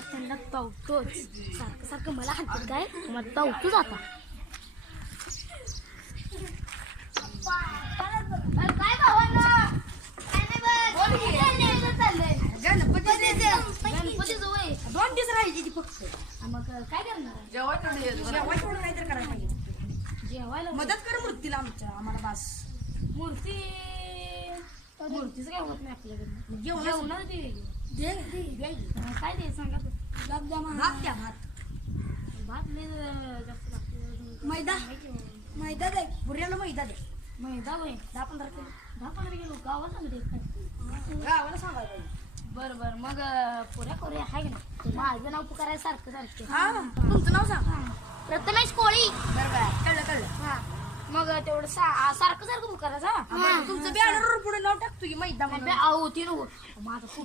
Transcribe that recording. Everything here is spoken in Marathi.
त्यांना धावतोच सारखं सारखं मला हातात काय मला धावतोच आता काय भावांनो गणपती जवळ 2 दिवस राहिली ती फक्त मग काय करणार जेवायला काहीतरी करायला पाहिजे जेवायला मदत कर मूर्तीला आम्हाला बस मूर्तीच काय होत नाही आपल्याकडे जेवण काय दे सांगा भात द्या भात लय जास्त लागतो मैदा दे बुऱ्याला मैदा दे मैदा होय 10-15 किलो 10-15 किलो गावाला सांगते काय गावाला सांगायला पाहिजे बरं मग पुऱ्या करूया हाय ना माझं नाव पुकारायचं सारखं हा तुमचं नाव सांग प्रथमेश कोळी बरं कळलं हा मग तेवढं सारखं पुकारायचं तुमचं बॅनरवर पुढे नाव टाकतो की मैदा म्हणून होती माझं